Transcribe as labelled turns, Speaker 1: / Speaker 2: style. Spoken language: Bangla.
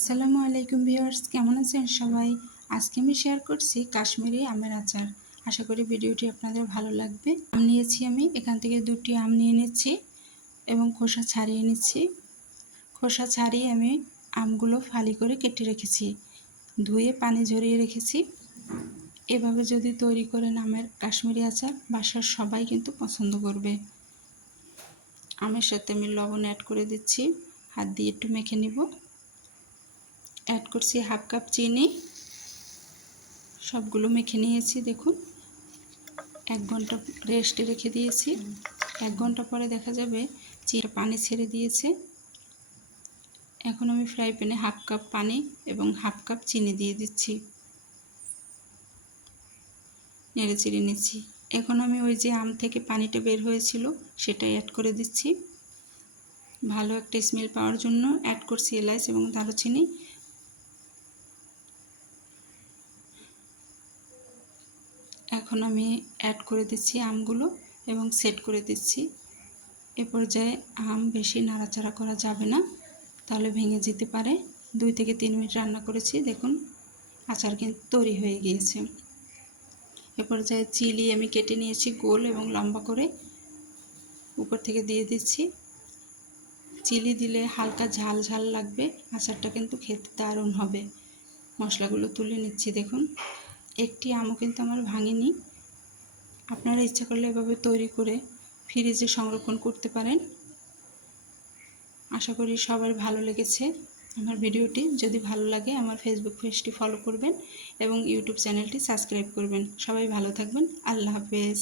Speaker 1: আসসালামু আলাইকুম ভিউয়ার্স, কেমন আছেন সবাই? আজকে আমি শেয়ার করছি কাশ্মীরি আমের আচার। আশা করি ভিডিওটি আপনাদের ভালো লাগবে। আম নিয়েছি আমি, এখান থেকে দুটি আম নিয়ে নিচ্ছি এবং খোসা ছাড়িয়ে নিচ্ছি। খোসা ছাড়িয়ে আমি আমগুলো ফালি করে কেটে রেখেছি। ধুয়ে পানি ঝরিয়ে রেখেছি। এভাবে যদি তৈরি করেন আমের কাশ্মীরি আচার, বাসার সবাই কিন্তু পছন্দ করবে। আমের সাথে আমি লবণ অ্যাড করে দিচ্ছি। হাত দিয়ে একটু মেখে নিব। অ্যাড করছি হাফ কাপ চিনি। সবগুলো মেখে নিয়েছি, দেখুন। এক ঘণ্টা রেস্টে রেখে দিয়েছি। এক ঘণ্টা পরে দেখা যাবে চিটা পানি ছেড়ে দিয়েছে। এখন আমি ফ্রাই প্যানে হাফ কাপ পানি এবং হাফ কাপ চিনি দিয়ে দিচ্ছি। নেড়ে চিড়ে নিচ্ছি। এখন আমি ওই যে আম থেকে পানিটা বের হয়েছিল, সেটা অ্যাড করে দিচ্ছি। ভালো একটা স্মেল পাওয়ার জন্য অ্যাড করছি এলাচ এবং দারুচিনি। এখন আমি অ্যাড করে দিচ্ছি আমগুলো এবং সেট করে দিচ্ছি। এ পর্যায়ে আম বেশি নাড়াচাড়া করা যাবে না, তাহলে ভেঙে যেতে পারে। দুই থেকে তিন মিনিট রান্না করেছি, দেখুন আচার কিন্তু তৈরি হয়ে গিয়েছে। এ পর্যায়ে চিলি আমি কেটে নিয়েছি গোল এবং লম্বা করে উপর থেকে দিয়ে দিচ্ছি। চিলি দিলে হালকা ঝাল ঝাল লাগবে, আচারটা কিন্তু খেতে দারুণ হবে। মশলাগুলো তুলে নিচ্ছি, দেখুন। একটি আমও কিন্তু আমার ভাঙেনি। আপনারা ইচ্ছা করলে এভাবে তৈরি করে ফ্রিজে সংরক্ষণ করতে পারেন। আশা করি সবার ভালো লেগেছে আমার ভিডিওটি। যদি ভালো লাগে আমার ফেসবুক পেজটি ফলো করবেন এবং ইউটিউব চ্যানেলটি সাবস্ক্রাইব করবেন। সবাই ভালো থাকবেন। আল্লাহ হাফেজ।